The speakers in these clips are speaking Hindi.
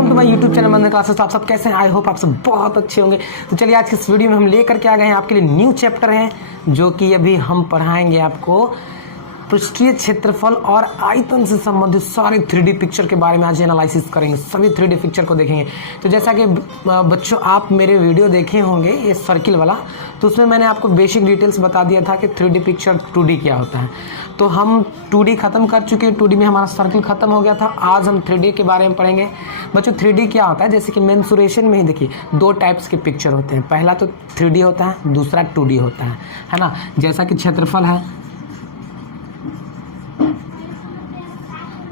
Welcome to my YouTube channel Mandir classes. आप सब कैसे हैं? आई होप आप सब बहुत अच्छे होंगे। तो चलिए आज की इस वीडियो में हम लेकर के आ गए हैं आपके लिए न्यू चैप्टर है, जो कि अभी हम पढ़ाएंगे आपको पृष्ठीय क्षेत्रफल और आयतन से संबंधित सारे 3D पिक्चर के बारे में आज एनालिसिस करेंगे। सभी 3D पिक्चर को देखेंगे। तो जैसा कि बच्चों आप मेरे वीडियो देखे होंगे ये सर्किल वाला, तो उसमें मैंने आपको बेसिक डिटेल्स बता दिया था कि 3D पिक्चर 2D क्या होता है। तो हम 2D खत्म कर चुके हैं, 2D में हमारा सर्किल खत्म हो गया था। आज हम 3D के बारे में पढ़ेंगे। बच्चों 3D क्या होता है, जैसे कि मेंसुरेशन में ही देखिए दो टाइप्स के पिक्चर होते हैं। पहला तो 3D होता है, दूसरा 2D होता है ना। जैसा कि क्षेत्रफल है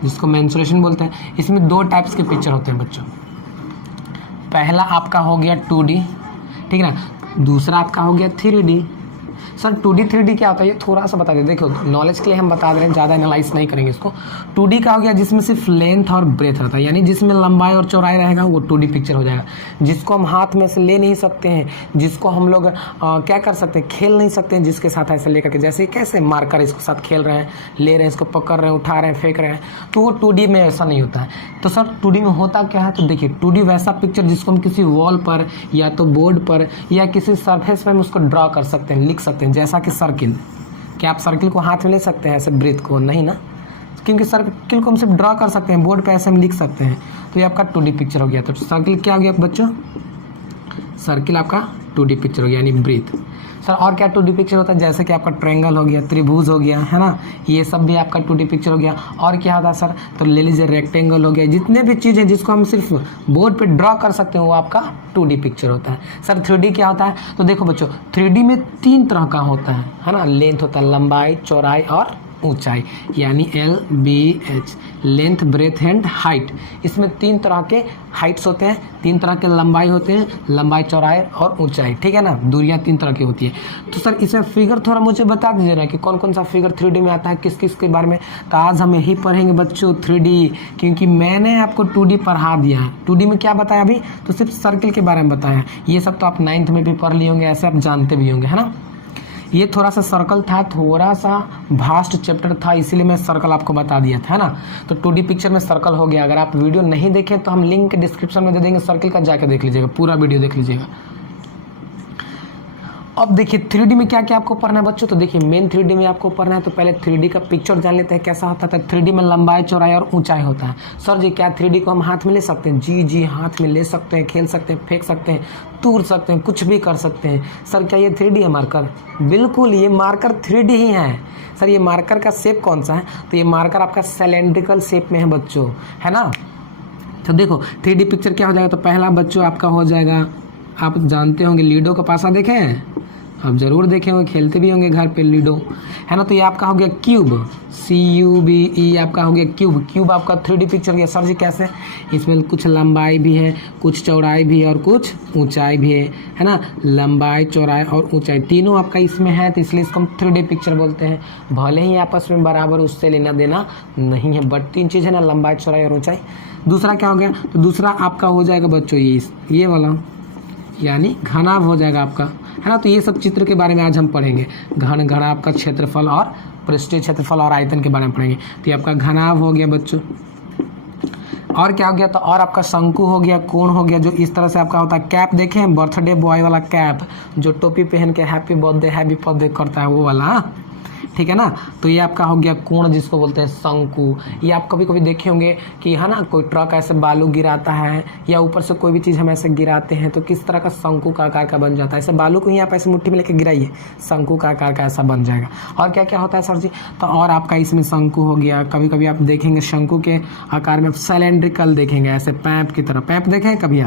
जिसको मेंसुरेशन बोलते हैं, इसमें दो टाइप्स के पिक्चर होते हैं बच्चों। पहला आपका हो गया 2D, ठीक है ना। दूसरा आपका हो गया 3D। सर 2D 3D क्या होता है ये थोड़ा सा बता दें। देखो नॉलेज के लिए हम बता दे रहे हैं, ज़्यादा एनालाइज नहीं करेंगे इसको। 2D का हो गया जिसमें सिर्फ लेंथ और ब्रेथ रहता है, यानी जिसमें लंबाई और चौड़ाई रहेगा वो 2D पिक्चर हो जाएगा। जिसको हम हाथ में से ले नहीं सकते हैं, जिसको हम लोग क्या कर सकते हैं, खेल नहीं सकते हैं जिसके साथ ऐसे लेकर के, जैसे कैसे मार्कर इसके साथ खेल रहे हैं, ले रहे हैं, इसको पकड़ रहे हैं, उठा रहे हैं, फेंक रहे हैं, तो वो 2D में ऐसा नहीं होता है। तो सर 2D में होता क्या है, तो देखिए 2D वैसा पिक्चर जिसको हम किसी वॉल पर या तो बोर्ड पर या किसी सरफेस पर हम उसको ड्रॉ कर सकते हैं, लिख सकते हैं। जैसा कि सर्किल, क्या आप सर्किल को हाथ में ले सकते हैं ऐसे ब्रेथ को? नहीं ना, क्योंकि सर्किल को हम सिर्फ ड्रॉ कर सकते हैं, बोर्ड पे ऐसे हम लिख सकते हैं। तो ये आपका 2D पिक्चर हो गया। तो सर्किल क्या हो गया बच्चों? सर्किल आपका 2D पिक्चर हो गया, यानी ब्रेथ। सर और क्या 2D पिक्चर होता है? जैसे कि आपका ट्रायंगल हो गया, त्रिभुज हो गया, है ना, ये सब भी आपका 2D पिक्चर हो गया। और क्या होता है सर? तो ले लीजिए रेक्टेंगल हो गया। जितने भी चीज़ है जिसको हम सिर्फ बोर्ड पे ड्रॉ कर सकते हैं वो आपका 2D पिक्चर होता है। सर 3D क्या होता है? तो देखो बच्चों 3D में 3 तरह का होता है ना। लेंथ होता है, लंबाई, चौड़ाई और ऊंचाई, यानी LBH, length, breadth and height. इसमें 3 तरह के हाइट्स होते हैं, 3 तरह के लंबाई होते हैं, लंबाई, चौड़ाई और ऊंचाई, ठीक है ना। दूरियां 3 तरह की होती है। तो सर इसमें फिगर थोड़ा मुझे बता दीजिए ना कि कौन कौन सा फिगर 3D में आता है, किस किस के बारे में। तो आज हम यही पढ़ेंगे बच्चों 3D, क्योंकि मैंने आपको 2D पढ़ा दिया है। 2D में क्या बताया अभी? तो सिर्फ सर्किल के बारे में बताया। ये सब तो आप 9th में भी पढ़ लिए होंगे, ऐसे आप जानते भी होंगे, है ना। ये थोड़ा सा सर्कल था, थोड़ा सा भास्ट चैप्टर था, इसीलिए मैं सर्कल आपको बता दिया था, है ना। तो 2D पिक्चर में सर्कल हो गया। अगर आप वीडियो नहीं देखें तो हम लिंक डिस्क्रिप्शन में दे देंगे, सर्कल का जाकर देख लीजिएगा, पूरा वीडियो देख लीजिएगा। अब देखिए 3D में क्या क्या आपको पढ़ना है बच्चों। तो देखिए मेन 3D में आपको पढ़ना है, तो पहले 3D का पिक्चर जान लेते हैं कैसा होता है। 3D में लंबाई, चौड़ाई और ऊंचाई होता है। सर जी क्या 3D को हम हाथ में ले सकते हैं? जी जी हाथ में ले सकते हैं, खेल सकते हैं, फेंक सकते हैं, तूर सकते हैं, कुछ भी कर सकते हैं। सर क्या ये 3D है मार्कर? बिल्कुल, ये मार्कर 3D ही है। सर ये मार्कर का शेप कौन सा है? तो ये मार्कर आपका सिलेंड्रिकल शेप में है बच्चों, है ना। तो देखो 3D पिक्चर क्या हो जाएगा। तो पहला बच्चों आपका हो जाएगा, आप जानते होंगे लीडो का पासा देखे हैं, आप जरूर देखे होंगे, खेलते भी होंगे घर पे लीडो, है ना। तो ये आपका हो गया क्यूब, CUBE आपका हो गया क्यूब। क्यूब आपका 3D पिक्चर गया। सर जी कैसे? इसमें कुछ लंबाई भी है, कुछ चौड़ाई भी है और कुछ ऊंचाई भी है ना। लंबाई, चौड़ाई और ऊंचाई तीनों आपका इसमें है, तो इसलिए इसको हम 3D पिक्चर बोलते हैं। भले ही आपस में बराबर, उससे लेना देना नहीं है, बट 3 चीज़ है ना, लंबाई, चौड़ाई और ऊंचाई। दूसरा क्या हो गया? तो दूसरा आपका हो जाएगा बच्चों ये वाला, यानी घनाभ हो जाएगा आपका, है ना। तो ये सब चित्र के बारे में आज हम पढ़ेंगे। घन आपका क्षेत्रफल और पृष्ठीय क्षेत्रफल और आयतन के बारे में पढ़ेंगे। तो ये आपका घनाभ हो गया बच्चों। और क्या हो गया? तो और आपका शंकु हो गया, कोण हो गया, जो इस तरह से आपका होता है। कैप देखें हैं, बर्थडे बॉय वाला कैप, जो टोपी पहन के हैप्पी बर्थडे करता है वो वाला, ठीक है ना। तो ये आपका हो गया कोण, जिसको बोलते हैं शंकु। ये आप कभी कभी देखे होंगे कि है ना, कोई ट्रक ऐसे बालू गिराता है या ऊपर से कोई भी चीज़ हम ऐसे गिराते हैं तो किस तरह का शंकु का आकार का बन जाता है। ऐसे बालू को ही आप ऐसे मुट्ठी में लेकर गिराइए, शंकु का आकार का ऐसा बन जाएगा। और क्या क्या होता है सर जी? तो और आपका इसमें शंकु हो गया। कभी कभी आप देखेंगे शंकु के आकार में सिलेंड्रिकल देखेंगे, ऐसे पैप की तरह। पैप देखें कभी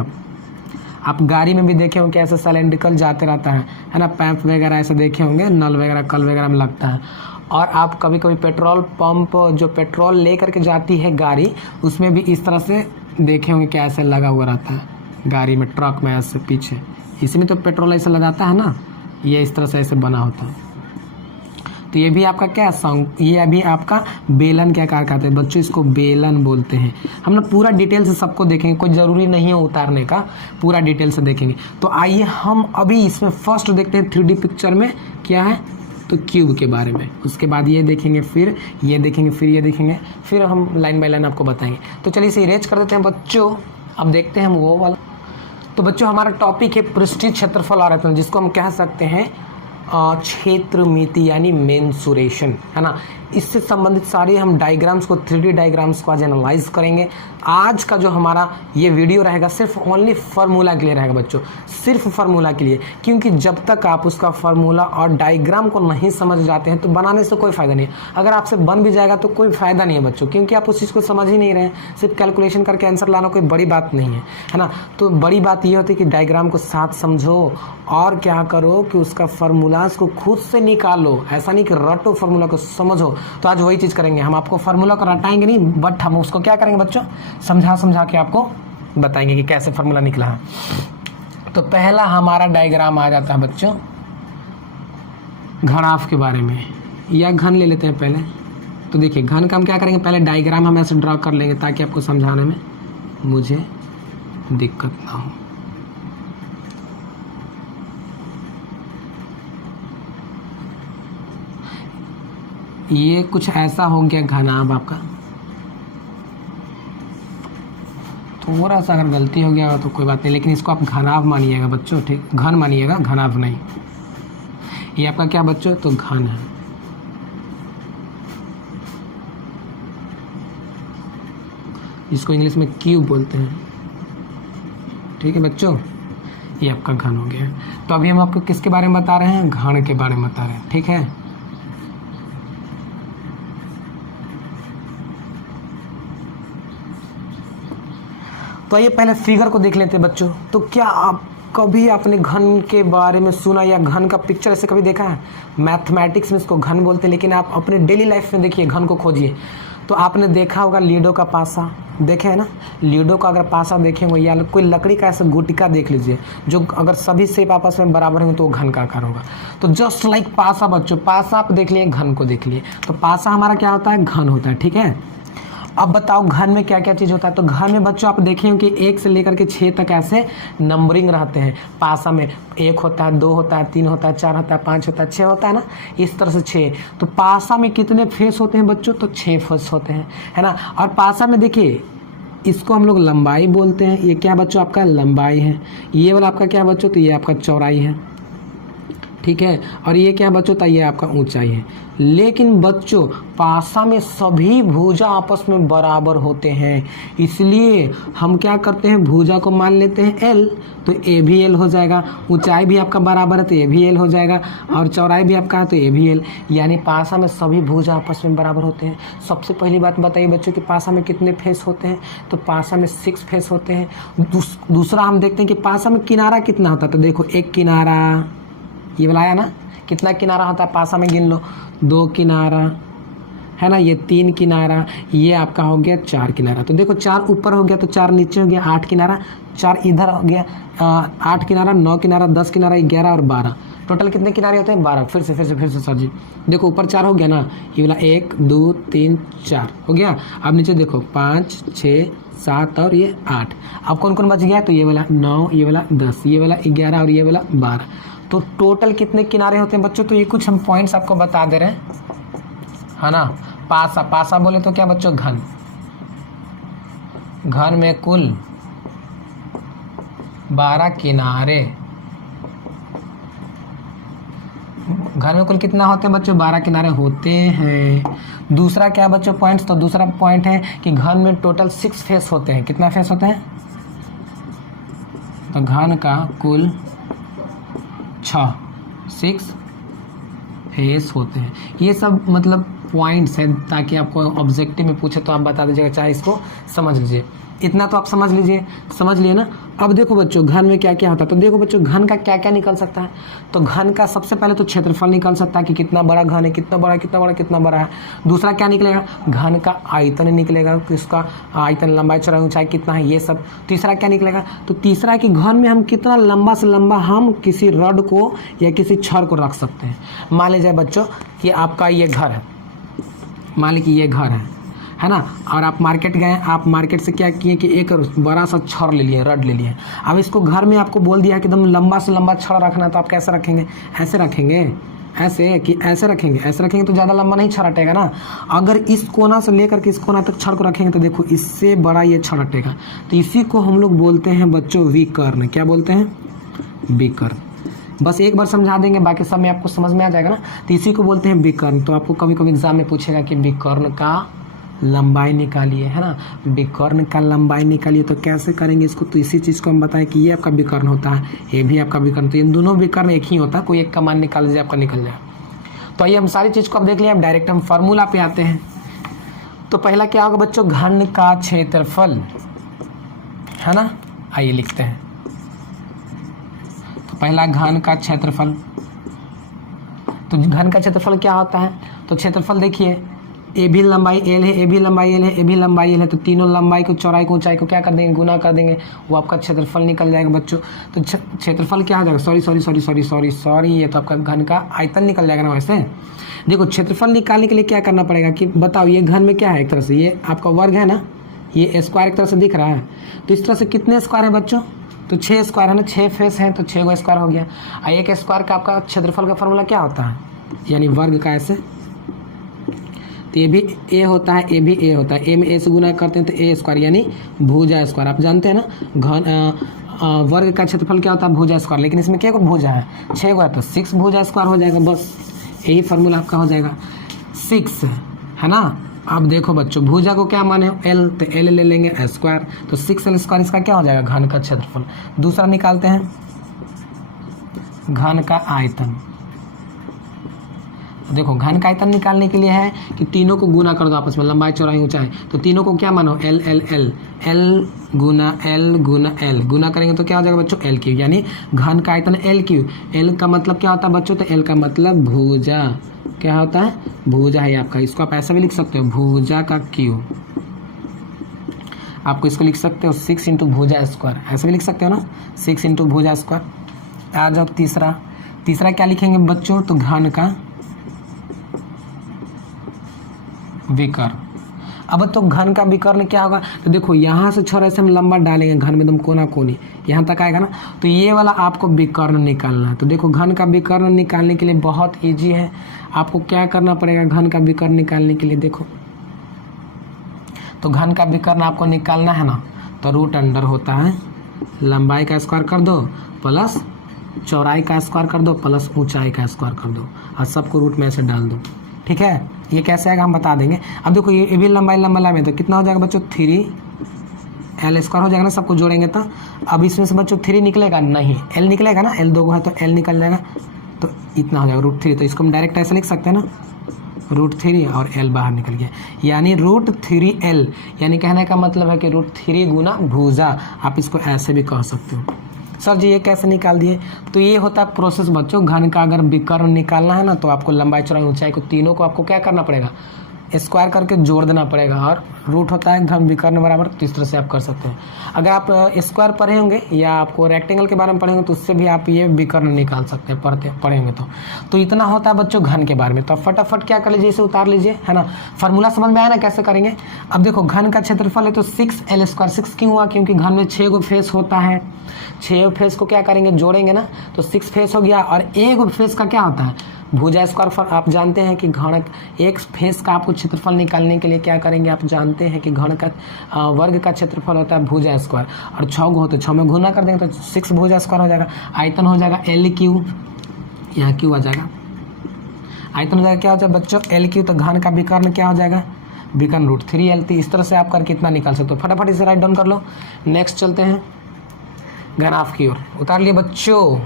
आप गाड़ी में भी देखे होंगे ऐसे सिलेंड्रिकल जाते रहता है ना। पैप वगैरह ऐसे देखे होंगे, नल वगैरह, कल वगैरह में लगता है। और आप कभी कभी पेट्रोल पंप, जो पेट्रोल ले करके जाती है गाड़ी, उसमें भी इस तरह से देखे होंगे क्या ऐसे लगा हुआ रहता है गाड़ी में, ट्रक में ऐसे पीछे। इसमें तो पेट्रोल ऐसे लगाता है ना, ये इस तरह से ऐसे बना होता है। तो ये भी आपका क्या ये अभी आपका बेलन के आकार का आता है बच्चों, इसको बेलन बोलते हैं। हम लोग पूरा डिटेल से सबको देखेंगे, कोई ज़रूरी नहीं है उतारने का, पूरा डिटेल से देखेंगे। तो आइए हम अभी इसमें फर्स्ट देखते हैं 3D पिक्चर में क्या है। तो क्यूब के बारे में, उसके बाद ये देखेंगे, फिर ये देखेंगे, फिर ये देखेंगे, फिर हम लाइन बाय लाइन आपको बताएंगे। तो चलिए इसे इरेज कर देते हैं बच्चों। अब देखते हैं हम वो वाला। तो बच्चों हमारा टॉपिक है पृष्ठीय क्षेत्रफल आयतन, जिसको हम कह सकते हैं क्षेत्रमिति यानी मेंसुरेशन, है ना। इससे संबंधित सारे हम डायग्राम्स को 3D डायग्राम्स को आज एनालाइज करेंगे। आज का जो हमारा ये वीडियो रहेगा सिर्फ ओनली फार्मूला के लिए रहेगा बच्चों, सिर्फ फार्मूला के लिए, क्योंकि जब तक आप उसका फार्मूला और डायग्राम को नहीं समझ जाते हैं तो बनाने से कोई फ़ायदा नहीं है। अगर आपसे बन भी जाएगा तो कोई फ़ायदा नहीं है बच्चों, क्योंकि आप उस चीज़ को समझ ही नहीं रहे हैं। सिर्फ कैलकुलेशन करके आंसर लाना कोई बड़ी बात नहीं है ना। तो बड़ी बात ये होती है कि डायग्राम को साथ समझो और क्या करो कि उसका फार्मूलाज को खुद से निकालो, ऐसा नहीं कि रटो, फार्मूला को समझो। तो आज वही चीज़ करेंगे हम। आपको फार्मूला को रटाएंगे नहीं, बट हम उसको क्या करेंगे बच्चों, समझा के आपको बताएंगे कि कैसे फार्मूला निकला है। तो पहला हमारा डायग्राम आ जाता है बच्चों घनाभ के बारे में, या घन ले लेते हैं पहले। तो देखिए घन का हम क्या करेंगे, पहले डायग्राम हम ऐसे ड्रा कर लेंगे ताकि आपको समझाने में मुझे दिक्कत ना हो। ये कुछ ऐसा हो गया घनाभ आपका। थोड़ा सा अगर गलती हो गया तो कोई बात नहीं, लेकिन इसको आप घनाभ मानिएगा बच्चों, ठीक, घन मानिएगा, घनाभ नहीं। ये आपका क्या बच्चों, तो घन है। इसको इंग्लिश में क्यूब बोलते हैं, ठीक है बच्चों। ये आपका घन हो गया। तो अभी हम आपको किसके बारे में बता रहे हैं, घन के बारे में बता रहे हैं, ठीक है। तो आइए पहले फिगर को देख लेते हैं बच्चों। तो क्या आप कभी आपने घन के बारे में सुना या घन का पिक्चर ऐसे कभी देखा है? मैथमेटिक्स में इसको घन बोलते हैं, लेकिन आप अपने डेली लाइफ में देखिए, घन को खोजिए। तो आपने देखा होगा लीडो का पासा, देखे है ना। लीडो का अगर पासा देखेंगे या कोई लकड़ी का ऐसा गुटिका देख लीजिए, जो अगर सभी शेप आपस में बराबर होंगे तो वो घन का आकार होगा। तो जस्ट लाइक पासा बच्चों, पासा आप देख लिए, घन को देख लिए। तो पासा हमारा क्या होता है, घन होता है, ठीक है। अब बताओ घन में क्या क्या चीज़ होता है। तो घन में बच्चों आप देखें कि 1 से लेकर के 6 तक ऐसे नंबरिंग रहते हैं। पासा में 1 होता है, 2 होता है, 3 होता है, 4 होता है, 5 होता है, 6 होता है ना, इस तरह से 6। तो पासा में कितने फेस होते हैं बच्चों, तो 6 फेस होते हैं, है ना। और पासा में देखिए, इसको हम लोग लंबाई बोलते हैं। ये क्या बच्चों, आपका लंबाई है। ये वाला आपका क्या बच्चों, तो ये आपका चौड़ाई है, ठीक है। और ये क्या बच्चों, तो ये आपका ऊंचाई है। लेकिन बच्चों पासा में सभी भुजा आपस में बराबर होते हैं, इसलिए हम क्या करते हैं, भुजा को मान लेते हैं L, तो A भी L हो जाएगा। ऊंचाई भी आपका बराबर है तो A भी L हो जाएगा, और चौड़ाई भी आपका है तो A भी L। यानी पासा में सभी भुजा आपस में बराबर होते हैं। सबसे पहली बात बताइए बच्चों कि पासा में कितने फेस होते हैं, तो पासा में 6 फेस होते हैं। दूसरा हम देखते हैं कि पासा में किनारा कितना होता है। तो देखो एक किनारा, ये वाला आया ना, कितना किनारा होता है पासा में, गिन लो। 2 किनारा है ना, ये 3 किनारा, ये आपका हो गया 4 किनारा। तो देखो 4 ऊपर हो गया तो 4 नीचे हो गया, 8 किनारा, 4 इधर हो गया, 8 किनारा, 9 किनारा, 10 किनारा, 11 और 12। टोटल कितने किनारे होते हैं, 12। फिर से सर जी देखो, ऊपर 4 हो गया ना, ये वाला 1 2 3 4 हो गया। अब नीचे देखो 5 6 7 और ये 8। अब कौन कौन बच गया, तो ये वाला 9, ये वाला 10, ये वाला 11 और ये वाला 12। तो टोटल कितने किनारे होते हैं बच्चों, तो ये कुछ हम पॉइंट्स आपको बता दे रहे हैं, है ना। पासा बोले तो क्या बच्चों, घन। घन में कुल 12 किनारे। घन में कुल कितना होते हैं बच्चों, 12 किनारे होते हैं। दूसरा क्या बच्चों पॉइंट्स, तो दूसरा पॉइंट है कि घन में टोटल 6 फेस होते हैं। कितना फेस होते हैं, तो घन का कुल 6 फेस होते हैं। ये सब मतलब पॉइंट्स हैं, ताकि आपको ऑब्जेक्टिव में पूछे तो आप बता दीजिएगा, चाहे इसको समझ लीजिए। इतना तो आप समझ लीजिए, समझ लिए ना। अब देखो बच्चों घन में क्या क्या होता है। तो देखो बच्चों घन का क्या क्या निकल सकता है। तो घन का सबसे पहले तो क्षेत्रफल निकल सकता है कि कितना बड़ा घन है, कितना बड़ा है। दूसरा क्या निकलेगा, घन का आयतन निकलेगा, कि उसका आयतन, लंबाई, चौड़ाई, ऊंचाई कितना है, ये सब। तीसरा क्या निकलेगा, तो तीसरा कि घन में हम कितना लंबा से लंबा हम किसी रड को या किसी छड़ को रख सकते हैं। मान लीजिए बच्चों कि आपका ये घर है, मान लीजिए ये घर है ना, और आप मार्केट गए, आप मार्केट से क्या किए कि एक बड़ा सा छड़ ले लिए, रड ले लिए। अब इसको घर में आपको बोल दिया कि एकदम लंबा से लंबा छड़ रखना, तो आप कैसे रखेंगे, ऐसे रखेंगे, ऐसे कि ऐसे रखेंगे, ऐसे रखेंगे तो ज़्यादा लंबा नहीं छरटेगा ना। अगर इस कोना से लेकर के इस कोना तक छड़ को रखेंगे तो देखो इससे बड़ा ये छरटेगा। तो इसी को हम लोग बोलते हैं बच्चों विकर्ण। क्या बोलते हैं? विकर्ण। बस एक बार समझा देंगे, बाकी सब में आपको समझ में आ जाएगा ना। तो इसी को बोलते हैं विकर्ण। तो आपको कभी कभी एग्जाम में पूछेगा कि विकर्ण का लंबाई निकालिए, है ना। विकर्ण का लंबाई निकालिए तो कैसे करेंगे इसको? तो इसी चीज़ को हम बताएं कि ये आपका विकर्ण होता है, ये भी आपका विकर्ण। तो इन दोनों विकर्ण एक ही होता है, कोई एक का मान निकाल लीजिए, आपका निकल जाए। तो आइए हम सारी चीज़ को अब देख लिया, अब डायरेक्ट हम फार्मूला पे आते हैं। तो पहला क्या होगा बच्चों? घन का क्षेत्रफल, है ना। आइए लिखते हैं। तो पहला घन का क्षेत्रफल। तो घन का क्षेत्रफल क्या होता है? तो क्षेत्रफल देखिए, ए भी लंबाई एल है, ए भी लंबाई एल है, ए भी लंबाई एल है। तो तीनों लंबाई को, चौड़ाई को, ऊंचाई को क्या कर देंगे? गुना कर देंगे, वो आपका क्षेत्रफल निकल जाएगा बच्चों। तो क्षेत्रफल क्या हो जाएगा? सॉरी, ये तो आपका घन का आयतन निकल जाएगा ना। वैसे देखो क्षेत्रफल निकालने के लिए क्या करना पड़ेगा कि बताओ, ये घन में क्या है? एक तरह से ये आपका वर्ग है ना, ये स्क्वायर एक तरह से दिख रहा है। तो इस तरह से कितने स्क्वायर है बच्चों? तो 6 स्क्वायर है ना, 6 फेस है तो 6 गो स्क्वायर हो गया। एक स्क्वायर का आपका क्षेत्रफल का फॉर्मूला क्या होता है? यानी वर्ग का ऐसे। तो ये भी ए होता है, ए भी ए होता है। ए में ए से गुना करते हैं तो ए स्क्वायर यानी भुजा स्क्वायर। आप जानते हैं ना घन वर्ग का क्षेत्रफल क्या होता है? भुजा स्क्वायर। लेकिन इसमें क्या भुजा है? 6 गो है तो 6 भुजा स्क्वायर हो जाएगा। बस यही फार्मूला आपका हो जाएगा 6, है ना। अब देखो बच्चों, भुजा को क्या माने? एल, तो एल ले लेंगे स्क्वायर। तो 6l स्क्वायर इसका क्या हो जाएगा? घन का क्षेत्रफल। दूसरा निकालते हैं घन का आयतन। देखो घन का आयतन निकालने के लिए है कि तीनों को गुना कर दो आपस में, लंबाई चौड़ाई ऊंचाई। तो तीनों को क्या मानो? एल एल एल, एल गुना एल गुना एल। गुना करेंगे तो क्या हो जाएगा बच्चों? L Q. यानी घन का आयतन एल क्यू। एल का मतलब क्या होता है बच्चों? तो एल का मतलब भुजा। क्या होता है? भुजा है आपका। इसको आप ऐसा भी लिख सकते हो, भुजा का क्यू। आपको इसको लिख सकते हो 6 इंटू भुजा स्क्वायर, ऐसे भी लिख सकते हो ना, 6 इंटू भुजा स्क्वायर। आ जाओ तीसरा क्या लिखेंगे बच्चों? तो घन का विकर्ण। अब तो घन का विकर्ण क्या होगा? तो देखो यहाँ से छोर ऐसे हम लंबा डालेंगे, घन में एकदम कोना कोनी यहाँ तक आएगा ना। तो ये वाला आपको विकर्ण निकालना है। तो देखो घन का विकर्ण निकालने के लिए बहुत इजी है। आपको क्या करना पड़ेगा घन का विकर्ण निकालने के लिए? देखो तो घन का विकर्ण आपको निकालना है ना, तो रूट अंडर होता है लंबाई का स्क्वायर कर दो प्लस चौड़ाई का स्क्वायर कर दो प्लस ऊंचाई का स्क्वायर कर दो, और सबको रूट में ऐसे डाल दो। ठीक है, ये कैसे आएगा हम बता देंगे। अब देखो ये भी लंबाई में तो कितना हो जाएगा बच्चों? 3l स्क्वायर हो जाएगा ना, सबको जोड़ेंगे तो। अब इसमें से बच्चों 3 निकलेगा नहीं, l निकलेगा ना, l 2 है तो l निकल जाएगा, तो इतना हो जाएगा √3। तो इसको हम डायरेक्ट ऐसे लिख सकते हैं ना, √3 और l बाहर निकल गया, यानी √3l। यानी कहने का मतलब है कि √3 गुना भुजा। आप इसको ऐसे भी कह सकते हो। सर जी ये कैसे निकाल दिए? तो ये होता है प्रोसेस बच्चों। घन का अगर विकर्ण निकालना है ना, तो आपको लंबाई चौड़ाई ऊंचाई को तीनों को आपको क्या करना पड़ेगा? स्क्वायर करके जोड़ देना पड़ेगा, और रूट होता है घन विकर्ण बराबर। तो इस तरह से आप कर सकते हैं। अगर आप स्क्वायर पढ़े होंगे या आपको रेक्टेंगल के बारे में पढ़ेंगे तो उससे भी आप ये विकर्ण निकाल सकते हैं पढ़ेंगे तो इतना होता है बच्चों घन के बारे में। तो फटाफट क्या कर लीजिए, इसे उतार लीजिए, है ना। फार्मूला समझ में आया ना कैसे करेंगे? अब देखो घन का क्षेत्रफल है तो 6l स्क्वायर। 6 क्यों हुआ? क्योंकि घन में 6 गो फेस होता है। 6 फेस को क्या करेंगे? जोड़ेंगे ना, तो 6 फेस हो गया। और एक फेस का क्या होता है? भुजा स्क्वायर। आप जानते हैं कि घन एक फेस का आपको क्षेत्रफल निकालने के लिए क्या करेंगे? आप जानते हैं कि घन का वर्ग का क्षेत्रफल होता है भुजा स्क्वायर, और 6 गो हो तो 6 में गुना कर देंगे तो 6 भुजा स्क्वायर हो जाएगा। आयतन हो जाएगा LQ, यहाँ Q आ जाएगा। आयतन हो जाएगा क्या हो जाएगा बच्चों? LQ। तो घन का विकर्ण क्या हो जाएगा? विकर्ण √3l। तो इस तरह से आप करके इतना निकाल सकते हो। फटाफट इसे राइट डाउन कर लो। नेक्स्ट चलते हैं घनाभ की ओर। उतार लिए बच्चों।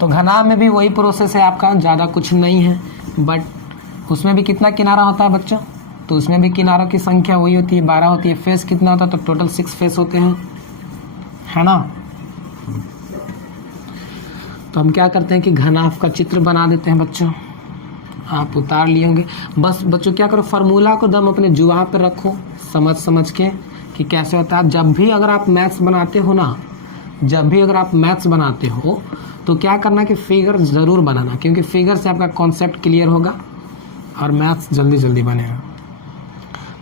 तो घनाभ में भी वही प्रोसेस है आपका, ज़्यादा कुछ नहीं है, बट उसमें भी कितना किनारा होता है बच्चों? तो उसमें भी किनारों की संख्या वही होती है, 12 होती है। फेस कितना होता है? तो टोटल 6 फेस होते हैं, है ना। तो हम क्या करते हैं कि घनाभ का चित्र बना देते हैं बच्चों। आप उतार लिए होंगे। बस बच्चों क्या करो, फार्मूला को दम अपने जुबान पर रखो, समझ के कि कैसे होता है। जब भी अगर आप मैथ्स बनाते हो ना, तो क्या करना कि फिगर ज़रूर बनाना, क्योंकि फिगर से आपका कॉन्सेप्ट क्लियर होगा और मैथ्स जल्दी बनेगा।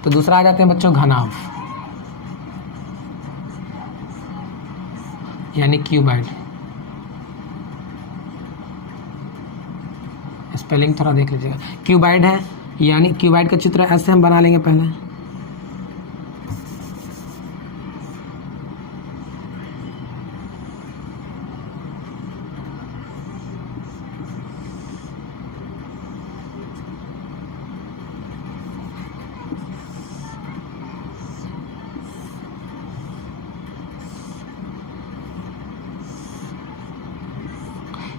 तो दूसरा आ जाते हैं बच्चों घनाभ। यानी क्यूबाइड। स्पेलिंग थोड़ा देख लीजिएगा। क्यूबाइड है, यानी क्यूबाइड का चित्र ऐसे हम बना लेंगे पहले।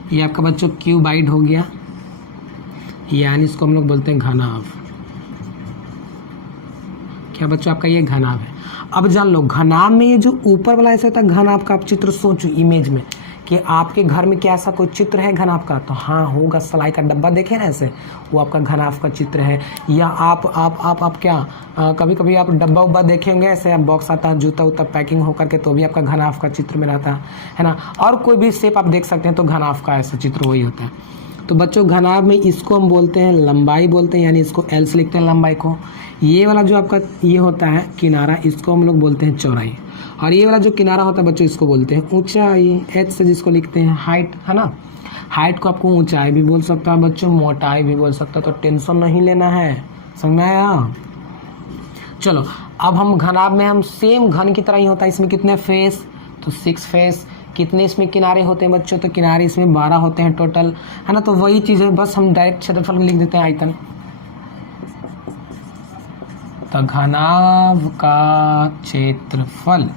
ये आपका बच्चों क्यूबाइड हो गया, यानी इसको हम लोग बोलते हैं घनाभ। क्या बच्चों, आपका ये घनाभ है। अब जान लो घनाभ में ये जो ऊपर वाला ऐसा होता है घनाभ का, आप चित्र सोचो इमेज में कि आपके घर में क्या ऐसा कोई चित्र है घनाभ का, तो हाँ होगा। सलाई का डब्बा देखे ना ऐसे, वो आपका घनाभ का चित्र है। या आप क्या कभी कभी आप डब्बा उब्बा देखेंगे ऐसे, आप बॉक्स आता है जूता उता पैकिंग होकर के, तो भी आपका घनाभ का चित्र में रहता है ना। और कोई भी शेप आप देख सकते हैं तो घनाभ का ऐसा चित्र वही होता है। तो बच्चों घनाभ में इसको हम बोलते हैं लंबाई बोलते हैं, यानी इसको एल से लिखते हैं लंबाई को। ये वाला जो आपका ये होता है किनारा, इसको हम लोग बोलते हैं चौड़ाई। और ये वाला जो किनारा होता है बच्चों, इसको बोलते हैं ऊंचाई, एच से जिसको लिखते हैं हाइट, है ना। हाइट को आपको ऊंचाई भी बोल सकता है बच्चों, मोटाई भी बोल सकता है, तो टेंशन नहीं लेना है, समझ में आया। चलो अब हम घनाभ में हम सेम घन की तरह ही होता है। इसमें कितने फेस, तो 6 फेस। कितने इसमें किनारे होते हैं बच्चों, तो किनारे इसमें 12 होते हैं टोटल, है ना। तो वही चीज़ है, बस हम डायरेक्ट क्षेत्रफल लिख देते हैं आयतन। तो घनाभ का क्षेत्रफल,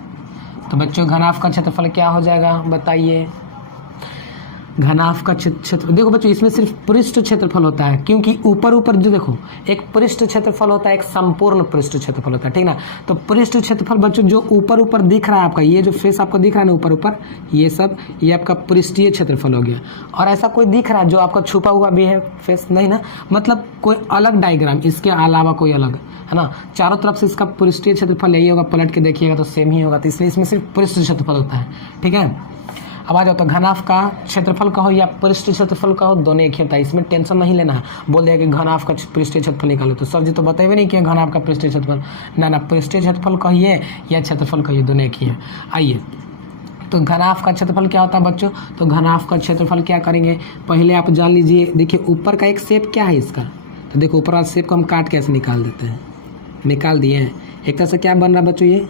तो बच्चों घनाभ का क्षेत्रफल क्या हो जाएगा बताइए। घनाभ का क्षेत्र देखो बच्चों, इसमें सिर्फ पृष्ठ क्षेत्रफल होता है, क्योंकि ऊपर ऊपर जो देखो एक पृष्ठ क्षेत्रफल होता है, एक संपूर्ण पृष्ठ क्षेत्रफल होता है, ठीक ना। तो पृष्ठ क्षेत्रफल बच्चों जो ऊपर ऊपर दिख रहा है आपका, ये जो फेस आपको दिख रहा है ना ऊपर ऊपर, ये सब ये आपका पृष्ठीय क्षेत्रफल हो गया। और ऐसा कोई दिख रहा है जो आपका छुपा हुआ भी है फेस, नहीं ना, मतलब कोई अलग डायग्राम इसके अलावा कोई अलग, है ना। चारों तरफ से इसका पृष्ठीय क्षेत्रफल यही होगा, पलट के देखिएगा तो सेम ही होगा, तो इसलिए इसमें सिर्फ पृष्ठ क्षेत्रफल होता है, ठीक है। अब आ जाओ, तो घनाभ का क्षेत्रफल कहो या पृष्ठ क्षेत्रफल कहो, दोनों एक ही होता है, इसमें टेंशन नहीं लेना है। बोल दिया कि घनाभ का पृष्ठीय क्षेत्रफल निकालो, तो सर जी तो बताइए नहीं कि घनाभ का पृष्ठीय क्षेत्रफल, ना पृष्ठीय क्षेत्रफल कहिए या क्षेत्रफल कहिए, दोनों एक ही है। आइए, तो घनाभ का क्षेत्रफल क्या होता है बच्चों, तो घनाभ का क्षेत्रफल क्या करेंगे, पहले आप जान लीजिए। देखिए ऊपर का एक शेप क्या है इसका, तो देखो ऊपर वाला शेप को हम काट के ऐसे निकाल देते हैं, निकाल दिए हैं। एक तरह से क्या बन रहा है बच्चों, ये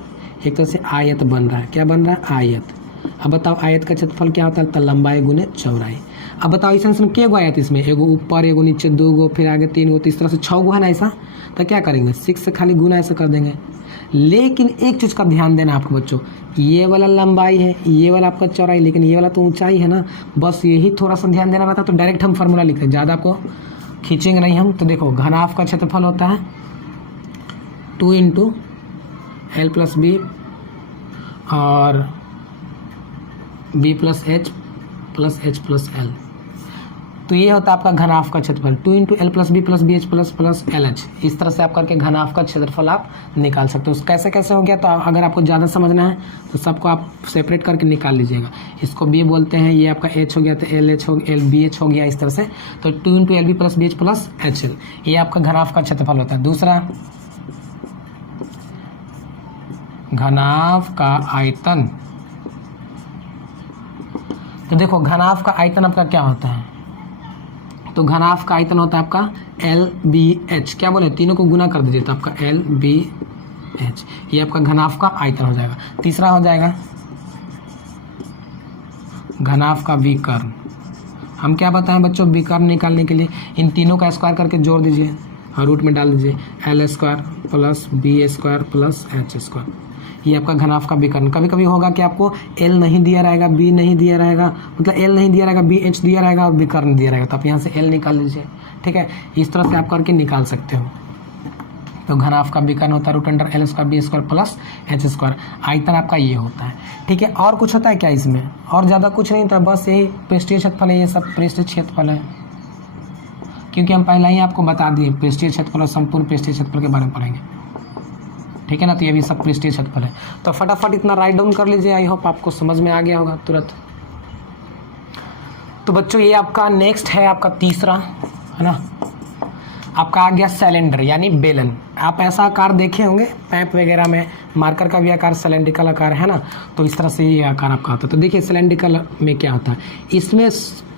एक तरह से आयत बन रहा है। क्या बन रहा है, आयत। अब बताओ आयत का क्षेत्रफल क्या होता है, तो लंबाई गुने चौड़ाई। अब बताओ इस में क्या गो आयत, इसमें एगो ऊपर एगो नीचे 2 गो, फिर आगे 3 गो, तो इस तरह से 6 गो है ना ऐसा। तो क्या करेंगे 6 से खाली गुना ऐसा कर देंगे। लेकिन एक चीज़ का ध्यान देना आपको बच्चों, ये वाला लंबाई है, ये वाला आपका चौड़ाई, लेकिन ये वाला तो ऊंचाई है ना। बस यही थोड़ा सा ध्यान देना रहता, तो डायरेक्ट हम फार्मूला लिखते हैं, ज़्यादा आपको खींचेंगे नहीं हम। तो देखो घनाभ का क्षेत्रफल होता है 2 × L + B और B + H + H + L। तो ये होता है आपका घनाभ का क्षेत्रफल 2 × L + B + BH + LH। इस तरह से आप करके घनाभ का क्षेत्रफल आप निकाल सकते हो। कैसे कैसे हो गया, तो अगर आपको ज़्यादा समझना है तो सबको आप सेपरेट करके निकाल लीजिएगा। इसको B बोलते हैं, ये आपका H हो गया, तो LH हो LBH हो गया इस तरह से। तो 2 × LB + BH + HL, ये आपका घनाभ का क्षेत्रफल होता है। दूसरा घनाभ का आयतन, तो देखो घनाभ का आयतन आपका क्या होता है, तो घनाभ का आयतन होता है आपका LBH। क्या बोले, तीनों को गुना कर दीजिए तो आपका LBH, ये आपका घनाभ का आयतन हो जाएगा। तीसरा हो जाएगा घनाभ का विकर्ण। हम क्या बताएं बच्चों, विकर्ण निकालने के लिए इन तीनों का स्क्वायर करके जोड़ दीजिए और रूट में डाल दीजिए, L² + B² + H²। ये आपका घनाभ का विकर्ण। कभी कभी होगा कि आपको L नहीं दिया रहेगा, B नहीं दिया रहेगा, मतलब L नहीं दिया रहेगा, BH दिया रहेगा और विकर्ण दिया रहेगा, तो आप यहाँ से L निकाल लीजिए, ठीक है। इस तरह से आप करके निकाल सकते हो। तो घनाभ का विकर्ण होता है √L² B² + H²। आयतन आपका ये होता है, ठीक है। और कुछ होता है क्या इसमें, और ज़्यादा कुछ नहीं था, बस यही पृष्ठीय क्षेत्रफल है, ये सब पृष्ठीय क्षेत्रफल है, क्योंकि हम पहले ही आपको बता दिए पृष्ठीय क्षेत्रफल और संपूर्ण पृष्ठीय क्षेत्रफल के बारे में पढ़ेंगे, ठीक है ना। तो ये भी सब पृष्ठीय क्षेत्रफल है। तो फटाफट इतना राइट डाउन कर लीजिए, आई होप आपको समझ में आ गया होगा तुरंत। तो बच्चों ये आपका नेक्स्ट है आपका तीसरा, है ना, आपका आ गया सिलेंडर यानी बेलन। आप ऐसा आकार देखे होंगे पैप वगैरह में, मार्कर का भी आकार सिलेंड्रिकल आकार है ना, तो इस तरह से ये आकार आपका होता है। तो देखिए सिलेंड्रिकल में क्या होता है, इसमें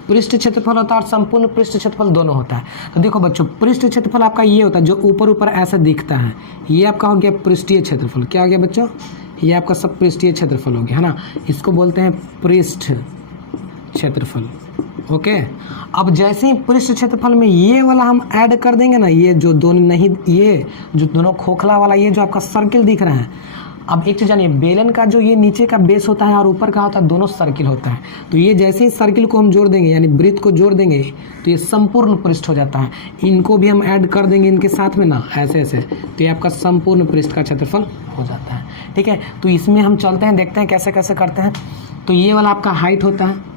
पृष्ठ क्षेत्रफल होता है और संपूर्ण पृष्ठ क्षेत्रफल दोनों होता है। तो देखो बच्चों, पृष्ठ क्षेत्रफल आपका ये होता है जो ऊपर ऊपर ऐसा दिखता है, ये आपका हो गया पृष्ठीय क्षेत्रफल। क्या हो गया बच्चों, ये आपका सब पृष्ठीय क्षेत्रफल हो गया, है ना। इसको बोलते हैं पृष्ठ क्षेत्रफल। ओके, अब जैसे ही पृष्ठ क्षेत्रफल में ये वाला हम ऐड कर देंगे ना, ये जो दोनों नहीं, ये जो दोनों खोखला वाला, ये जो आपका सर्किल दिख रहा है, अब एक चीज जानिए, बेलन का जो ये नीचे का बेस होता है और ऊपर का होता है, दोनों सर्किल होता है। तो ये जैसे ही सर्किल को हम जोड़ देंगे, यानी वृत्त को जोड़ देंगे, तो ये संपूर्ण पृष्ठ हो जाता है। इनको भी हम ऐड कर देंगे इनके साथ में ना, ऐसे ऐसे, तो ये आपका संपूर्ण पृष्ठ का क्षेत्रफल हो जाता है। ठीक है, तो इसमें हम चलते हैं, देखते हैं कैसे कैसे करते हैं। तो ये वाला आपका हाइट होता है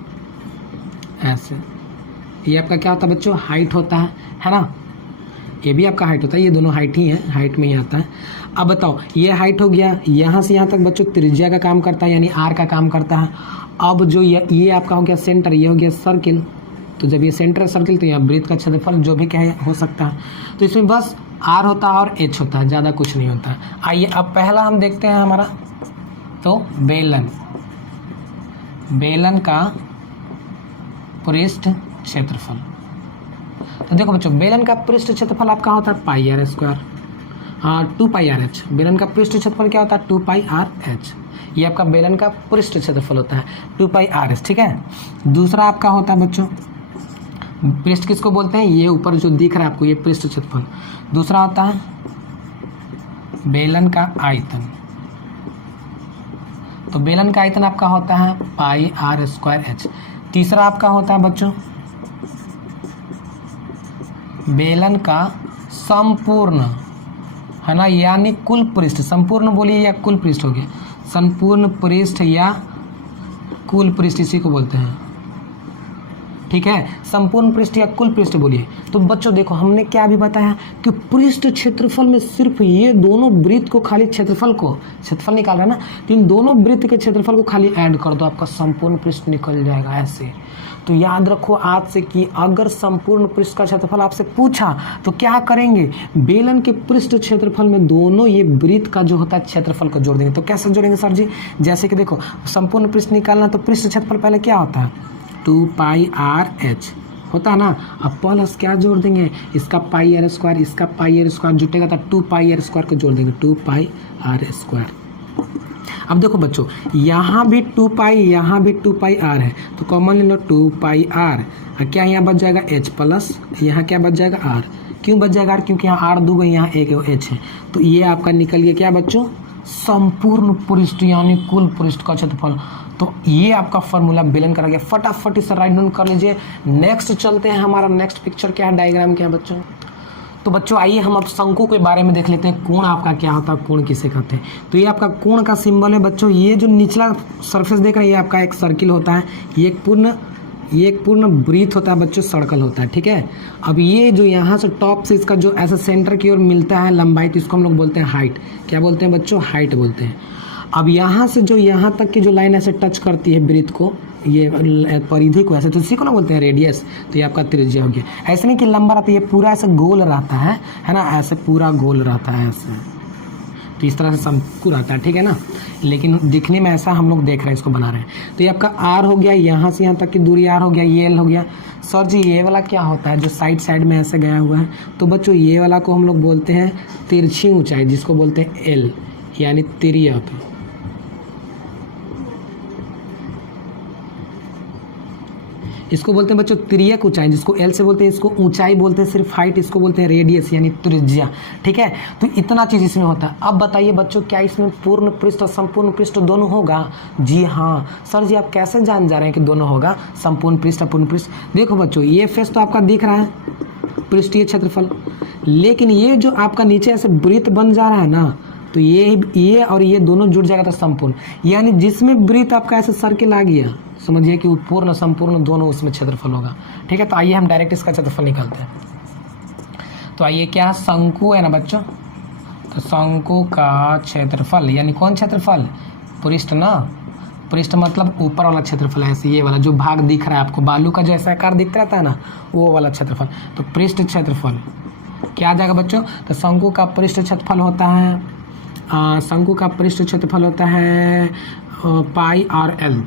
ऐसे, ये आपका क्या होता है बच्चों, हाइट होता है ना। ये भी आपका हाइट होता है, ये दोनों हाइट ही है, हाइट में ही आता है। अब बताओ, ये हाइट हो गया, यहाँ से यहाँ तक बच्चों त्रिज्या का काम करता है, यानी आर का काम करता है। अब जो ये आपका हो गया सेंटर, ये हो गया सर्किल। तो जब ये सेंटर है सर्किल, तो यहाँ वृत्त का क्षेत्रफल जो भी कहे हो सकता है। तो इसमें बस आर होता है और एच होता है, ज़्यादा कुछ नहीं होता है। आइए अब पहला हम देखते हैं हमारा, तो बेलन का पृष्ठ क्षेत्रफल। तो देखो बच्चों, बेलन का पृष्ठ क्षेत्रफल आपका होता है pi r square, 2 pi r h. बेलन का पृष्ठ क्षेत्रफल क्या होता है, 2 पाई आर एच। ये आपका बेलन का पृष्ठ क्षेत्रफल होता है 2 पाई आर एच। ठीक है, दूसरा आपका होता है बच्चों, पृष्ठ किसको बोलते हैं, ये ऊपर जो दिख रहा है आपको, ये पृष्ठ क्षेत्रफल। दूसरा होता है बेलन का आयतन। तो बेलन का आयतन आपका होता है पाई आर स्क्वायर एच। तीसरा आपका होता है बच्चों बेलन का संपूर्ण, है ना, यानी कुल पृष्ठ। संपूर्ण बोलिए या कुल पृष्ठ हो गया, संपूर्ण पृष्ठ या कुल पृष्ठ इसी को बोलते हैं। ठीक है, संपूर्ण पृष्ठ या कुल पृष्ठ बोलिए। तो बच्चों देखो, हमने क्या भी बताया कि पृष्ठ क्षेत्रफल में सिर्फ ये दोनों वृत्त को खाली क्षेत्रफल निकाल रहा है ना, तो इन दोनों वृत्त के क्षेत्रफल को खाली ऐड कर दो, आपका संपूर्ण पृष्ठ निकल जाएगा ऐसे। तो याद रखो आज से कि अगर संपूर्ण पृष्ठ का क्षेत्रफल आपसे पूछा तो क्या करेंगे, बेलन के पृष्ठ क्षेत्रफल में दोनों ये वृत्त का जो होता है क्षेत्रफल को जोड़ देंगे। तो कैसे जोड़ेंगे सर जी, जैसे कि देखो, संपूर्ण पृष्ठ निकालना तो पृष्ठ क्षेत्रफल पहले क्या होता है, 2 पाई आर एच होता है ना। अब प्लस क्या जोड़ देंगे, इसका पाई आर स्क्वायर, इसका पाई आर स्क्वायर जुटेगा तो 2 पाई आर स्क्वायर को जोड़ देंगे, 2 पाई आर स्क्वायर। अब देखो बच्चों, यहाँ भी 2 पाई, यहाँ भी 2 पाई आर है, तो कॉमन ले लो 2 पाई आर। क्या यहाँ बच जाएगा एच प्लस, यहाँ क्या बच जाएगा आर। क्यों बच जाएगा आर, क्योंकि यहाँ आर 2 यहाँ एक एच है। तो ये आपका निकल गया क्या बच्चों, संपूर्ण पृष्ठ यानी कुल पृष्ठ का क्षेत्रफल। तो ये आपका फॉर्मूला बेलन का रह गया। फटाफट इसे राइट डाउन कर लीजिए। नेक्स्ट चलते हैं, हमारा नेक्स्ट पिक्चर क्या है, डायग्राम क्या है बच्चों। तो बच्चों आइए हम अब शंकु के बारे में देख लेते हैं। कोण आपका क्या होता है, कोण किसे कहते हैं। तो ये आपका कोण का सिंबल है बच्चों। ये जो निचला सरफेस देख रहे हैं, ये आपका एक सर्किल होता है, ये एक पूर्ण वृत्त होता है बच्चों, सर्कल होता है। ठीक है, अब ये जो यहाँ से टॉप से इसका जो ऐसा सेंटर की ओर मिलता है लंबाई, तो इसको हम लोग बोलते हैं हाइट। क्या बोलते हैं बच्चों, हाइट बोलते हैं। अब यहाँ से जो यहाँ तक की जो लाइन ऐसे टच करती है वृत्त को, ये परिधि को ऐसे, तो इसी को ना बोलते हैं रेडियस। तो ये आपका त्रिज्या हो गया। ऐसे नहीं कि लंबा रहता है, ये पूरा ऐसे गोल रहता है ना, ऐसे पूरा गोल रहता है ऐसे। तो इस तरह से शंकु रहता है, ठीक है ना, लेकिन दिखने में ऐसा हम लोग देख रहे हैं, इसको बना रहे हैं। तो ये आपका आर हो गया, यहाँ से यहाँ तक की दूरी आर हो गया, ये एल हो गया। सर जी ये वाला क्या होता है जो साइड में ऐसे गया हुआ है, तो बच्चों ये वाला को हम लोग बोलते हैं तिरछी ऊंचाई, जिसको बोलते हैं एल यानी तिर्यक। इसको बोलते हैं बच्चों तिर्यक ऊंचाई, जिसको एल से बोलते हैं, इसको ऊंचाई बोलते हैं सिर्फ हाइट, इसको बोलते हैं रेडियस यानी त्रिज्या। ठीक है, तो इतना चीज इसमें होता है। अब बताइए बच्चों, क्या इसमें पूर्ण पृष्ठ और संपूर्ण पृष्ठ दोनों होगा? जी हाँ। सर जी आप कैसे जान जा रहे हैं कि दोनों होगा, संपूर्ण पृष्ठ और पूर्ण पृष्ठ? देखो बच्चों, ये फेस तो आपका दिख रहा है पृष्ठीय क्षेत्रफल, लेकिन ये जो आपका नीचे ऐसे वृत्त बन जा रहा है ना, तो ये और ये दोनों जुड़ जाएगा तो संपूर्ण, यानी जिसमें वृत्त आपका ऐसे सर्किल आ गया, समझिए कि पूर्ण संपूर्ण दोनों उसमें क्षेत्रफल होगा। ठीक है, तो आइए हम डायरेक्ट इसका क्षेत्रफल निकालते हैं। तो आइए, क्या शंकु है ना बच्चों, तो शंकु का क्षेत्रफल यानी कौन क्षेत्रफल, पृष्ठ ना, पृष्ठ मतलब ऊपर वाला क्षेत्रफल है, ऐसे ये वाला जो भाग दिख रहा है आपको, बालू का जो ऐसा आकार दिखता रहता है ना, वो वाला क्षेत्रफल। तो पृष्ठ क्षेत्रफल क्या आ जाएगा बच्चों, तो शंकु का पृष्ठ क्षेत्रफल होता है शंकु का पृष्ठ क्षेत्रफल होता है पाई आर एल।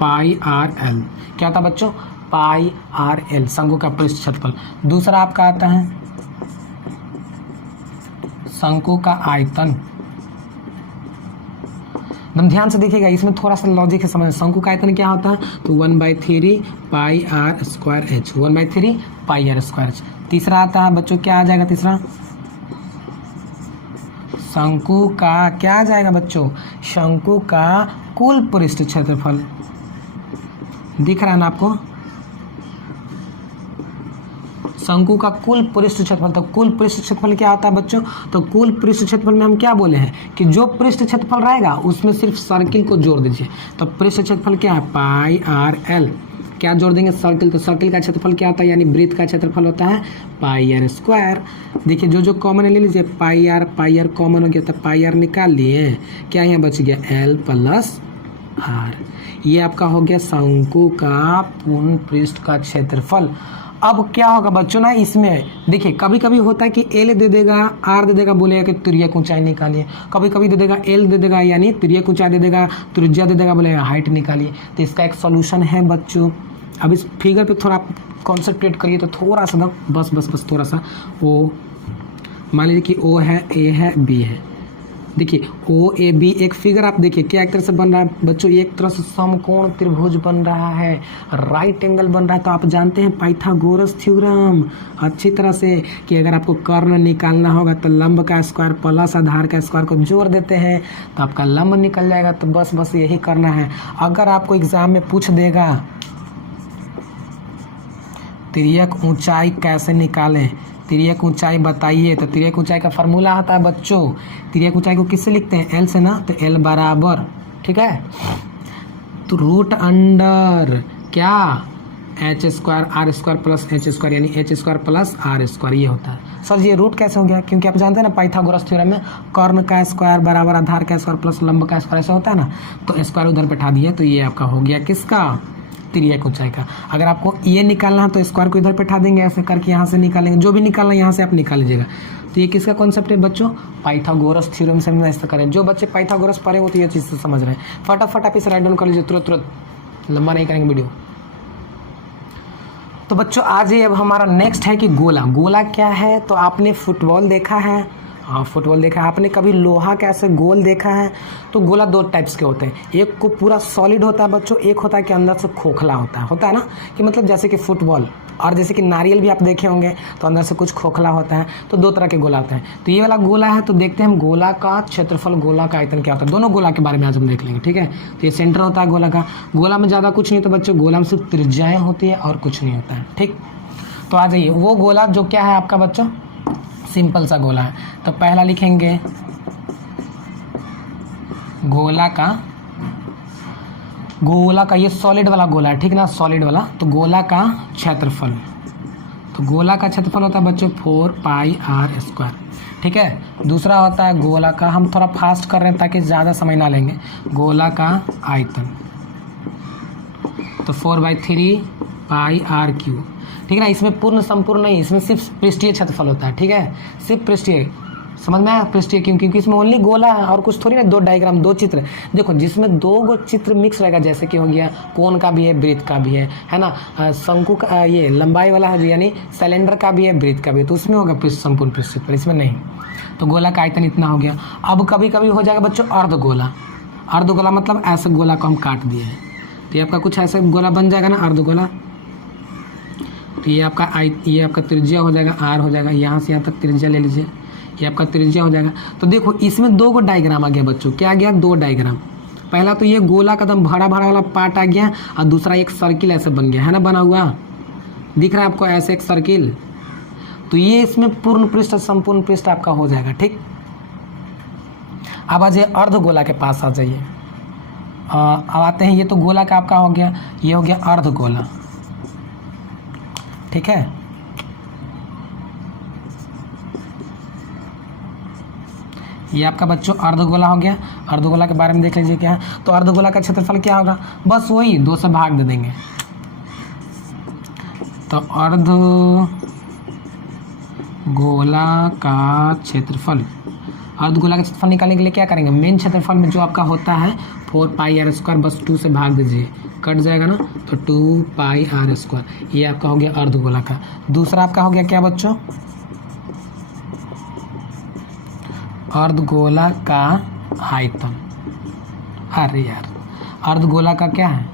पाई आर एल क्या होता है बच्चों? पाई आर एल शंकु का पृष्ठ क्षेत्रफल। दूसरा आपका आता है शंकु का आयतन। एकदम ध्यान से देखिएगा, इसमें थोड़ा सा लॉजिक है समझ। शंकु का आयतन क्या होता है? तो 1/3 pi r square h. 1/3 pi r square h. तीसरा आता है बच्चों, क्या आ जाएगा तीसरा? शंकु का क्या आ जाएगा बच्चों? शंकु का कुल पृष्ठ क्षेत्रफल। दिख रहा है ना आपको? शंकु का कुल पृष्ठ क्षेत्रफल। तो कुल पृष्ठ क्षेत्रफल क्या होता है बच्चों? तो कुल पृष्ठ क्षेत्रफल में हम क्या बोले हैं कि जो पृष्ठ क्षेत्रफल रहेगा उसमें सिर्फ सर्किल को जोड़ दीजिए। तो पृष्ठ क्षेत्रफल क्या है? Pi R L. क्या जोड़ देंगे? सर्किल। तो सर्किल का क्षेत्रफल क्या होता है? यानी वृत्त का क्षेत्रफल होता है पाई आर स्क्वायर। देखिए जो जो कॉमन है ले लीजिए। पाई आर कॉमन हो गया, तो पाई आर निकाल लिए। क्या यहाँ बच गया? L plus R. ये आपका हो गया शंकु का पूर्ण पृष्ठ का क्षेत्रफल। अब क्या होगा बच्चों ना, इसमें देखिए कभी कभी होता है कि एल दे देगा, आर दे देगा, बोलेगा कि तिर्यक ऊंचाई निकालिए। कभी कभी दे देगा एल दे देगा यानी तिर्यक ऊंचाई दे देगा, त्रिज्या दे देगा, बोलेगा हाइट निकालिए। तो इसका एक सॉल्यूशन है बच्चों। अब इस फिगर पे थोड़ा आप कॉन्सेंट्रेट करिए, तो थोड़ा सा ना बस थोड़ा सा। ओ मान लीजिए कि ओ है, ए है, बी है। देखिए ओ ए बी एक फिगर आप देखिए क्या एक तरह से बन रहा है बच्चों? एक तरह से समकोण त्रिभुज बन रहा है, राइट एंगल बन रहा है। तो आप जानते हैं पाइथागोरस थ्योरम अच्छी तरह से कि अगर आपको कर्ण निकालना होगा तो लंब का स्क्वायर प्लस आधार का स्क्वायर को जोड़ देते हैं तो आपका लंब निकल जाएगा। तो बस यही करना है। अगर आपको एग्जाम में पूछ देगा तिर्यक ऊंचाई कैसे निकालें, तिर्यक ऊंचाई बताइए, तो तिर्यक ऊंचाई का फार्मूला आता है बच्चों। तिर्यक ऊंचाई को किससे लिखते हैं? एल से ना। तो एल बराबर, ठीक है, तो रूट अंडर क्या? H square r square plus h square, यानी h square plus r square ये होता है। सर ये रूट कैसे हो गया? क्योंकि आप जानते हैं ना पाइथागोरस थ्योरम में कर्ण का स्क्वायर बराबर आधार का स्क्वायर प्लस लंब का स्क्वायर ऐसा होता है ना। तो स्क्वायर उधर बैठा दिया, तो ये आपका हो गया किसका? तिर्यक ऊंचाई का। अगर आपको ये निकालना है तो स्क्वायर को इधर बैठा देंगे, ऐसे करके यहाँ से निकालेंगे। जो भी निकालना है यहाँ से आप निकाल लीजिएगा। तो ये किसका कॉन्सेप्ट है बच्चों? पाइथागोरस थ्योरम से हम ऐसा करें। जो बच्चे पाइथागोरस पढ़े हो तो ये चीज़ से समझ रहे हैं। फटाफट आप इसे राइट डाउन कर लीजिए तुरंत, लंबा नहीं करेंगे वीडियो। तो बच्चों आज ये अब हमारा नेक्स्ट है कि गोला। गोला क्या है? तो आपने फुटबॉल देखा है, हाँ फुटबॉल देखा है। आपने कभी लोहा का ऐसे गोल देखा है? तो गोला दो टाइप्स के होते हैं। एक को पूरा सॉलिड होता है बच्चों, एक होता है कि अंदर से खोखला होता है ना, कि मतलब जैसे कि फुटबॉल और जैसे कि नारियल भी आप देखे होंगे तो अंदर से कुछ खोखला होता है। तो दो तरह के गोला होते हैं। तो ये वाला गोला है, तो देखते हैं हम गोला का क्षेत्रफल, गोला का आयतन क्या होता है। दोनों गोला के बारे में आज हम देख लेंगे, ठीक है। तो ये सेंटर होता है गोला का। गोला में ज़्यादा कुछ नहीं होता बच्चों, गोला में सिर्फ त्रिज्याएँ होती है और कुछ नहीं होता है, ठीक। तो आ जाइए, वो गोला जो क्या है आपका बच्चों? सिंपल सा गोला है। तो पहला लिखेंगे गोला का ये सॉलिड वाला गोला है, ठीक ना, सॉलिड वाला। तो गोला का क्षेत्रफल, तो गोला का क्षेत्रफल होता है बच्चों 4 पाई आर स्क्वायर, ठीक है। दूसरा होता है गोला का, हम थोड़ा फास्ट कर रहे हैं ताकि ज़्यादा समय ना लेंगे, गोला का आयतन, तो 4/3 पाई आर क्यूब, ठीक है ना। इसमें पूर्ण संपूर्ण नहीं, इसमें सिर्फ पृष्ठीय क्षेत्रफल होता है, ठीक है, सिर्फ पृष्ठीय। समझ में आया? पृष्ठीय क्योंकि इसमें ओनली गोला है और कुछ थोड़ी ना, दो डायग्राम, दो चित्र। देखो जिसमें दो गो चित्र मिक्स रहेगा, जैसे कि हो गया कोण का भी है, वृत्त का भी है ना, शंकु का ये लंबाई वाला है यानी सिलेंडर का भी है, वृत्त का भी है, तो उसमें होगा संपूर्ण पृष्ठफल, इसमें नहीं। तो गोला का आयतन इतना हो गया। अब कभी कभी हो जाएगा बच्चों अर्धगोला। अर्धगोला मतलब ऐसे गोला को हम काट दिए हैं, तो ये आपका कुछ ऐसा गोला बन जाएगा ना, अर्धगोला। तो ये आपका त्रिज्या हो जाएगा, आर हो जाएगा, यहाँ से यहाँ तक त्रिज्या ले लीजिए, ये आपका त्रिज्या हो जाएगा। तो देखो इसमें दो गो डायग्राम आ गया बच्चों, क्या आ गया? दो डायग्राम। पहला तो ये गोला का एकदम भरा भरा वाला पार्ट आ गया, और दूसरा एक सर्किल ऐसे बन गया है ना, बना हुआ दिख रहा है आपको ऐसे एक सर्किल। तो ये इसमें पूर्ण पृष्ठ संपूर्ण पृष्ठ आपका हो जाएगा, ठीक। अब आ जाइए अर्धगोला के पास आ जाइए। अब आते हैं, ये तो गोला का आपका हो गया, ये हो गया अर्धगोला, ठीक है। ये आपका बच्चों अर्धगोला हो गया। अर्धगोला के बारे में देख लीजिए क्या है। तो अर्धगोला का क्षेत्रफल क्या होगा? बस वही 2 से भाग दे देंगे। तो अर्धगोला का क्षेत्रफल अर्धगोला का क्षेत्रफल निकालने के लिए क्या करेंगे, मेन क्षेत्रफल में जो आपका होता है 4πr², बस 2 से भाग दीजिए, कट जाएगा ना, तो 2πr², ये आपका हो गया अर्धगोला का। दूसरा आपका हो गया क्या बच्चों, अर्धगोला का आयतन। अरे यार, अर्धगोला का क्या है,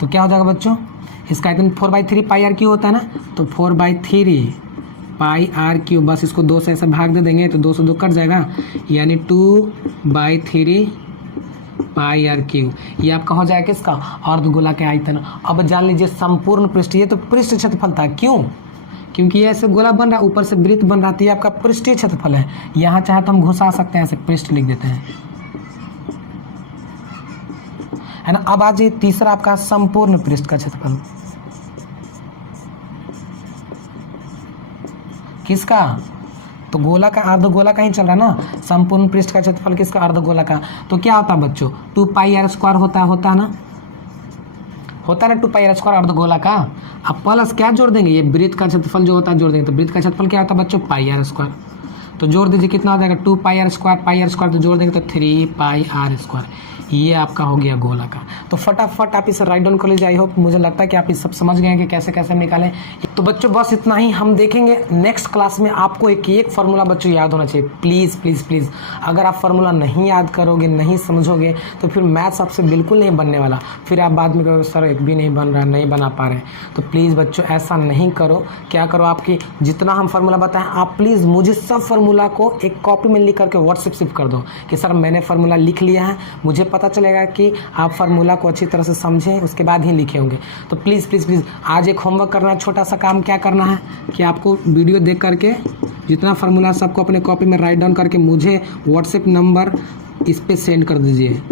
तो क्या हो जाएगा बच्चों, इसका आयतन 4/3πr³ होता है ना, तो 4/3πr³, बस इसको 2 से ऐसे भाग दे देंगे तो 2 से 2 कट जाएगा, यानी 2/3πr³, ये आपका हो जाएगा किसका, अर्धगोला के आयतन। अब जान लीजिए संपूर्ण पृष्ठ, ये तो पृष्ठ क्षेत्रफल था, क्यों, क्योंकि ये ऐसे गोला बन रहा है, ऊपर से वृत्त बन रहा है, तो ये आपका पृष्ठीय क्षेत्रफल है। यहाँ चाहे तो हम घुसा सकते हैं, ऐसे पृष्ठ लिख देते हैं, है ना। अब आज ये तीसरा आपका संपूर्ण पृष्ठ का क्षेत्रफल, किसका, तो गोला का, अर्धगोला का ही चल रहा है ना। संपूर्ण पृष्ठ का क्षेत्रफल किसका, अर्धगोला का। तो क्या होता है बच्चों, 2πr² होता है ना, 2πr² अर्धगोला का। अब प्लस क्या जोड़ देंगे, ये वृत्त का क्षेत्रफल जो होता है जोड़ देंगे, तो वृत्त का क्षेत्रफल क्या होता है बच्चों, πr², तो जोड़ दीजिए कितना हो जाएगा, 2πr², तो जोड़ देंगे तो 3πr², ये आपका हो गया गोला का। तो फटाफट आप इसे राइट डाउन कर लीजिए। आई होप, मुझे लगता है कि आप ये सब समझ गए हैं कि कैसे कैसे हम निकालें। तो बच्चों बस इतना ही, हम देखेंगे नेक्स्ट क्लास में। आपको एक फार्मूला बच्चों याद होना चाहिए, प्लीज़ प्लीज़ प्लीज़। अगर आप फार्मूला नहीं याद करोगे, नहीं समझोगे, तो फिर मैथ्स आपसे बिल्कुल नहीं बनने वाला। फिर आप बाद में कहोगे सर एक भी नहीं बन रहा, नहीं बना पा रहे। तो प्लीज़ बच्चों ऐसा नहीं करो। क्या करो, आपकी जितना हम फार्मूला बताएं, आप प्लीज़ मुझे सब फार्मूला को एक कॉपी में लिख करके व्हाट्सएप सिर्फ कर दो कि सर मैंने फार्मूला लिख लिया है। मुझे पता चलेगा कि आप फार्मूला को अच्छी तरह से समझें, उसके बाद ही लिखे होंगे। तो प्लीज़ प्लीज़ प्लीज़ आज एक होमवर्क करना है, छोटा सा काम क्या करना है कि आपको वीडियो देख करके जितना फार्मूला सबको अपने कॉपी में राइट डाउन करके मुझे व्हाट्सएप नंबर इस पे सेंड कर दीजिए।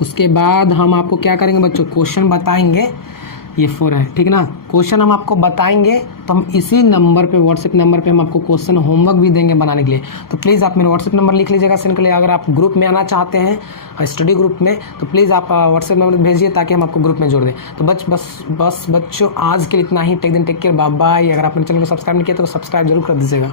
उसके बाद हम आपको क्या करेंगे बच्चों, क्वेश्चन बताएंगे। ये 4 है, ठीक ना। क्वेश्चन हम आपको बताएंगे तो हम इसी नंबर पे, व्हाट्सएप नंबर पे हम आपको क्वेश्चन होमवर्क भी देंगे बनाने के लिए। तो प्लीज़ आप मेरे व्हाट्सएप नंबर लिख लीजिएगा सेंड के लिए। अगर आप ग्रुप में आना चाहते हैं, स्टडी ग्रुप में, तो प्लीज़ आप व्हाट्सएप नंबर भेजिए ताकि हम आपको ग्रुप में जोड़ दें। तो बस बच्चों आज के लिए इतना ही। Take care, bye bye. अगर आपने चैनल को सब्सक्राइब नहीं किया तो सब्सक्राइब जरूर कर दीजिएगा।